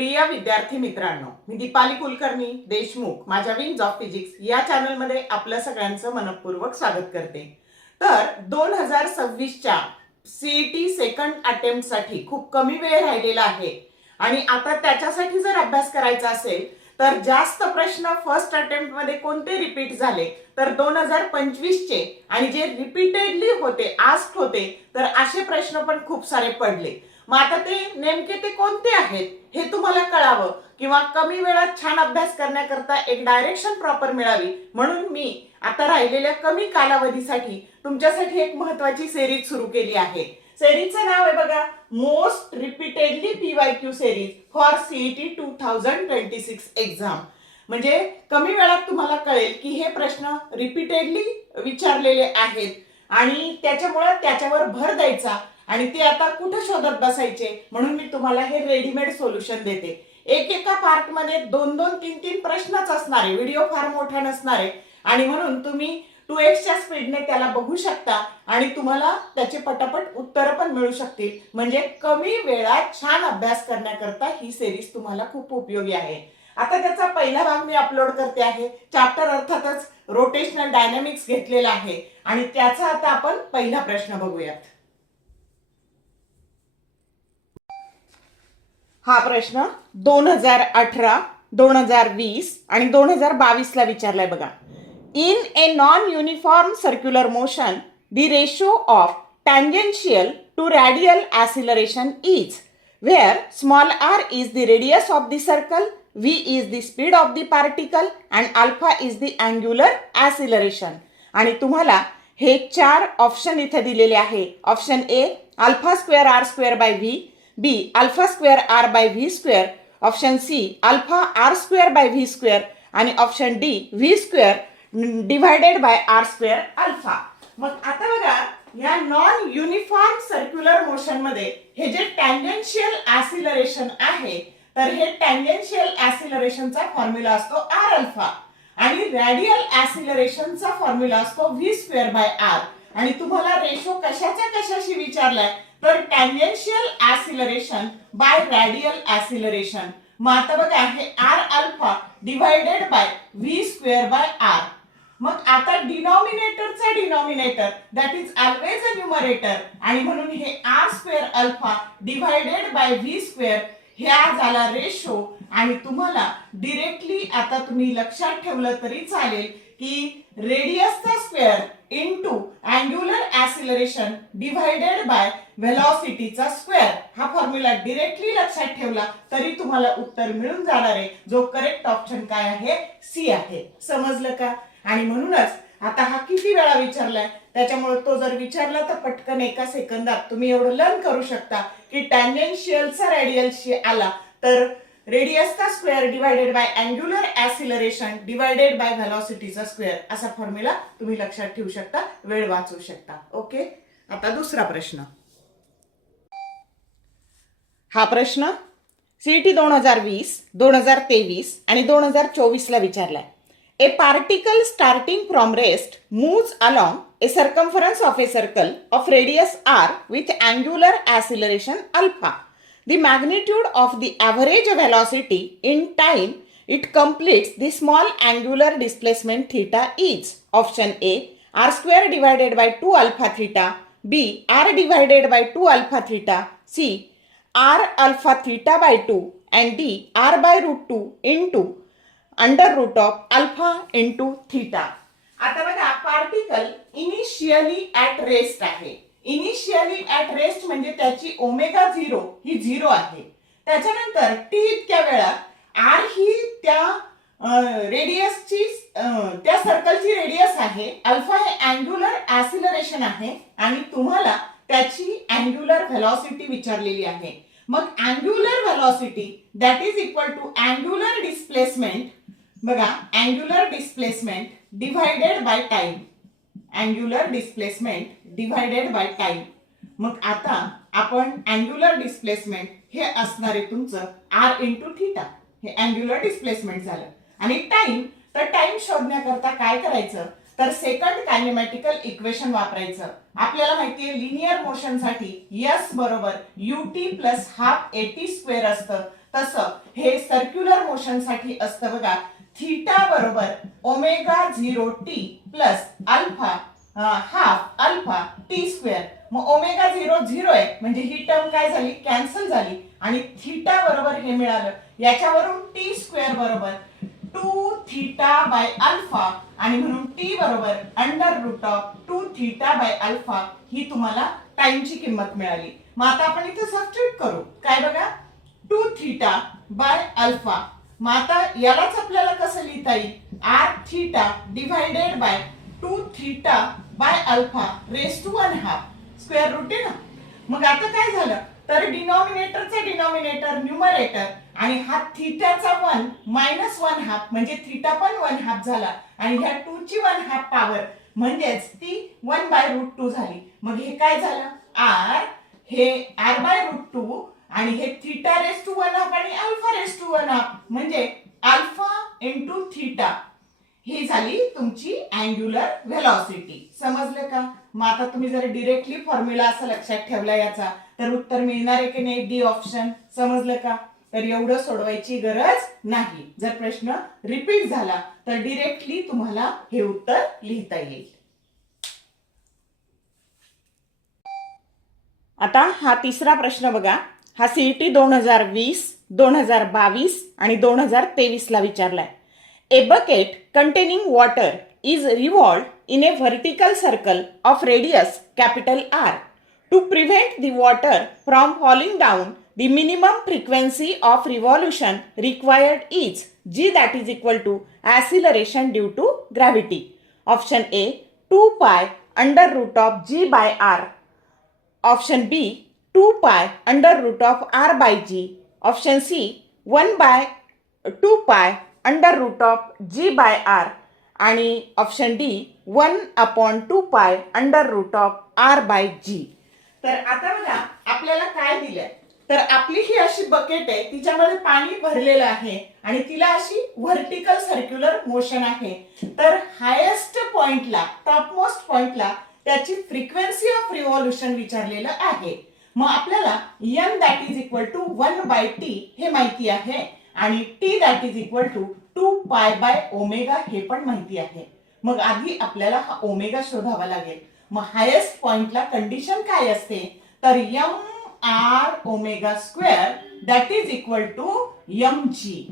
प्रिय विद्यार्थी मित्रांनो, मी दीपाली कुलकर्णी देशमुख माझ्या विंग्स ऑफ फिजिक्स या चॅनलमध्ये आपल्या सगळ्यांचं मनपूर्वक स्वागत करते। तर 2026च्या सीईटी सेकंड अटेम्प्ट साठी खूप कमी वेळ राहिलेला आहे आणि आता त्याच्यासाठी जर अभ्यास करायचा असेल तर जास्त प्रश्न फर्स्ट अटेम्प्ट मध्ये कोणते रिपीट झाले तर 2025 चे आणि जे रिपीटेडली होते आस्क्ड होते तर असे प्रश्न पण खूप सारे पडले। मग आता ते नेमके ते कोणते आहेत हे तुम्हाला कळावं किंवा कमी वेळात छान अभ्यास करण्याकरता एक डायरेक्शन प्रॉपर मिळावी म्हणून मी आता राहिलेल्या कमी कालावधीसाठी तुमच्यासाठी एक महत्त्वाची सिरीज सुरू केली आहे। सिरीजचं नाव आहे बघा, most repeatedly PYQ series for CET 2026 exam. म्हणजे कमी वेळात तुम्हाला कळेल की हे प्रश्न रिपीटेडली विचारलेले आहेत आणि त्याच्यामुळे त्याच्यावर भर द्यायचा आणि ते आता कुठे शोधत बसायचे म्हणून मी तुम्हाला हे रेडीमेड सोल्युशन देते। एका पार्ट मध्ये 2-2, 3-3 प्रश्नच असणार आहे, व्हिडिओ फार मोठा नसणार आहे आणि म्हणून तुम्ही 2x च्या स्पीडने त्याला बघू शकता आणि तुम्हाला त्याचे पटापट उत्तर पण मिळू शकतील। म्हणजे कमी वेळात छान अभ्यास करण्याकरता ही सिरीज तुम्हाला खूप उपयोगी आहे। आता त्याचा पहिला भाग मी अपलोड करते आहे। चॅप्टर अर्थातच रोटेशनल डायनामिक्स घेतलेला आहे आणि त्याचा आता आपण पहिला प्रश्न बघूयात। हा प्रश्न 2018, 2020 आणि 2022 ला विचारलाय बघा। In a non-uniform circular motion, the ratio of tangential to radial acceleration is where small r is the radius of the circle, v is the speed of the particle and alpha is the angular acceleration। आणि तुम्हाला हे चार option इथे दिलेले आहे। Option a alpha square r square by v, b alpha square r by v square, option c alpha r square by v square आणि option d v square divided by r square alpha. मग आता बघा या non uniform circular motion मध्ये हे जे tangential ऍसिलरेशन आहे तर हे टँजेन्शियल ऍसिलरेशनचा फॉर्म्युला असतो आर अल्फा आणि रॅडियल ऍसिलरेशनचा फॉर्म्युला असतो व्ही स्क्वेअर बाय आर। आणि तुम्हाला रेशो कशाच्या कशाशी विचारलाय तर tangential acceleration by radial acceleration. मग आता बघा हे r alpha divided by v square by r. मग आता डिनॉमिनेटरचा denominator that is always a numerator आणि म्हणून हे r square alpha divided by v square ह्या झाला रेशो आणि तुम्हाला डायरेक्टली आता तुम्ही लक्षात ठेवलं तरी चालेल की रेडियसचा square into angular acceleration divided by व्हेलॉसिटीचा स्क्वेअर हा फॉर्म्युला डायरेक्टली लक्षात ठेवला तरी तुम्हाला उत्तर मिळून जाणार आहे। जो करेक्ट ऑप्शन काय आहे सी आहे। समजलं का? आणि म्हणूनच आता हा किती वेळा विचारलाय त्याच्यामुळे तो जर विचारला तर पटकन एका सेकंदात तुम्ही एवढं लर्न करू शकता की टँजेन्शियलचा रॅडियलशी आला तर रेडियसचा square divided by angular acceleration divided by व्हेलॉसिटीचा स्क्वेअर असा फॉर्म्युला तुम्ही लक्षात ठेवू शकता, वेळ वाचवू शकता। ओके, आता दुसरा प्रश्न। हा प्रश्न सीईटी 2020, 2023 आणि 2024 ला विचारलाय। A particle starting from rest moves along a circumference of a circle of radius r with angular acceleration alpha. The magnitude of the average velocity in time it completes the small angular displacement theta is option A r square divided by 2 alpha theta, B r divided by 2 alpha theta, C r alpha theta by 2 and D r by root 2 into under root of alpha into theta. आता बघा particle initially at rest आहे। Initially at rest म्हणजे त्याची omega 0 ही 0 आहे। त्याच्यानंतर T इतक्या वेळात R ही त्या रेडियसची त्या सर्कलची रेडियस आहे, अल्फा हे अँग्युलर ऍसिलरेशन आहे आणि तुम्हाला त्याची अँग्युलर व्हेलॉसिटी विचारलेली आहे। मग angular velocity that is equal to angular displacement बघा, angular displacement divided by time, angular displacement divided by time. मग आता आपण अँग्युलर डिस्प्लेसमेंट हे असणार आहे तुमचं आर इंटू थीटा, हे अँग्युलर डिस्प्लेसमेंट झालं आणि टाइम तर टाइम शोधण्याकरता काय करायचं तर सेकंड कायनेमॅटिकल इक्वेशन वापरायचं। आपल्याला माहिती आहे लिनियर मोशन साठी s बरोबर ut plus half at square असतं तसं हे सर्क्युलर मोशनसाठी असतं बघा. थीटा बरोबर omega 0 T plus alpha half alpha T square. मग ओमेगा 0 0 आहे म्हणजे ही टर्म काय झाली, कॅन्सल झाली आणि थीटा बरोबर हे मिळालं. याच्यावरून टी स्क्वेअर बरोबर 2 थीटा बाय अल्फा आणि म्हणून टी बरोबर under root of 2 theta by alpha ही तुम्हाला टाइमची किंमत मिळाली. मग आता आपण इथे सबस्टिट्यूट करू. काय बघा, 2 थीटा बाय अल्फा. मग आता यालाच आपल्याला कसं लिहिता येईल, r theta divided by 2 theta by alpha raise to 1/2 square root आहे ना. मग आता काय झालं तर डिनॉमिनेटरचा डिनॉमिनेटर न्यूमरेटर आणि हा थीटाचा 1 मायनस 1/2 म्हणजे थीटा पण 1/2 झाला आणि ह्या 2 ची 1/2 पॉवर म्हणजेच ती 1/√2 झाली. मग हे काय झालं, आर हे r/√2 आणि हे थीटा रेस टू 1/2 आणि अल्फा रेस टू 1/2 म्हणजे अल्फा इंटू थीटा ही झाली तुमची अँग्युलर व्हेलॉसिटी. समजलं का. मग आता तुम्ही जर डिरेक्टली फॉर्म्युला असं लक्षात ठेवला याचा तर उत्तर मिळणार आहे की नाही, डी ऑप्शन. समजलं का. तर एवढं सोडवायची गरज नाही. जर प्रश्न रिपीट झाला तर डिरेक्टली तुम्हाला हे उत्तर लिहिता येईल. आता हा तिसरा प्रश्न बघा. हा सीईटी 2020, 2022 आणि 2023 ला विचारलाय. A bucket containing water is revolved in a vertical circle of radius capital R. To prevent the water from falling down, the minimum frequency of revolution required is g, that is equal to acceleration due to gravity. Option A 2 pi under root of g by r. Option B 2 pi under root of r by g. Option C 1 by 2 pi under root of g by r आणि option d 1/2 pi under root of r by g. तर आता बघा आपल्याला काय दिलंय तर आपली ही अशी बकेट आहे, तिच्यामध्ये पाणी भरलेलं आहे आणि तिला अशी व्हर्टिकल सर्क्युलर मोशन आहे. तर हायेस्ट पॉइंटला, टॉपमोस्ट पॉइंटला त्याची फ्रिक्वेन्सी ऑफ रिव्हॉल्युशन विचारलेलं आहे. मग आपल्याला n that is equal to 1/t हे माहिती आहे आणि t that is equal to 2 pi by omega हे पण माहिती आहे. मग आधी आपल्याला हा ओमेगा शोधावा लागेल. मग हायेस्ट पॉइंटला कंडिशन काय असते तर m r omega square that is equal to mg.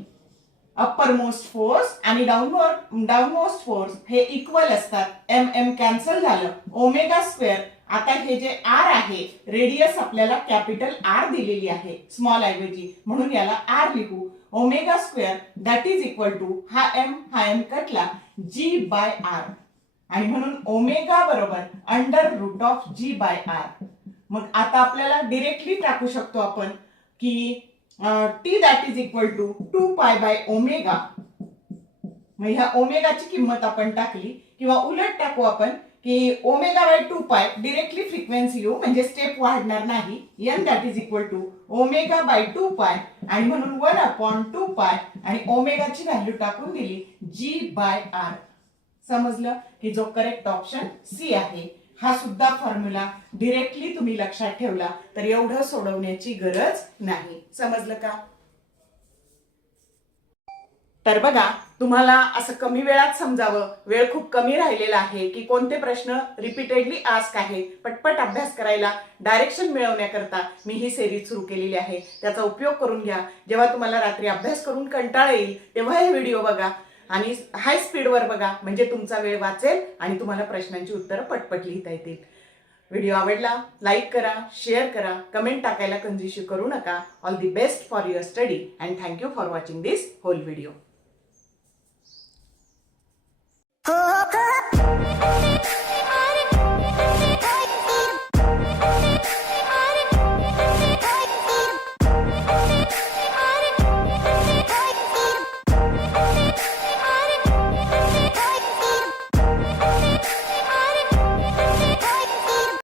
Upper most force आणि डाऊन मोस्ट फोर्स हे इक्वल असतात. m कॅन्सल झालं, ओमेगा स्क्वेअर. आता हे जे आर आहे रेडियस आपल्याला कॅपिटल आर दिलेली आहे स्मॉल ऐवजी, म्हणून याला आर लिहू. Omega square that is equal to हा एम कटला जी बाय आर आणि म्हणून ओमेगा बरोबर under root of g by r. मग आता आपल्याला डिरेक्टली टाकू शकतो आपण की T that is equal to 2 pi by omega. मग ह्या ओमेगाची किंमत आपण टाकली किंवा उलट टाकू आपण की ओमेगा बाय 2 पाय डिरेक्टली फ्रिक्वेन्सी येऊ म्हणजे स्टेप वाढणार नाही. n that is equal to omega by 2 pi आणि म्हणून 1/2 पाय आणि ओमेगाची व्हॅल्यू टाकून दिली जी बाय आर. समजलं की जो करेक्ट ऑप्शन सी आहे. हा सुद्धा फॉर्म्युला डिरेक्टली तुम्ही लक्षात ठेवला तर एवढं सोडवण्याची गरज नाही. समजलं का. तर बघा तुम्हाला असं कमी वेळात समजावं, वेळ खूप कमी राहिलेला आहे की कोणते प्रश्न रिपीटेडली आस्क आहे, पटपट अभ्यास करायला डायरेक्शन मिळवण्याकरता मी ही सिरीज सुरू केलेली आहे. त्याचा उपयोग करून घ्या. जेव्हा तुम्हाला रात्री अभ्यास करून कंटाळा येईल तेव्हा हे व्हिडिओ बघा आणि हाय स्पीडवर बघा म्हणजे तुमचा वेळ वाचेल आणि तुम्हाला प्रश्नांची उत्तरं पटपट लिहिता येतील. व्हिडिओ आवडला लाईक करा, शेअर करा, कमेंट टाकायला कंजूशी करू नका. All the best for your study and thank you for watching this whole video.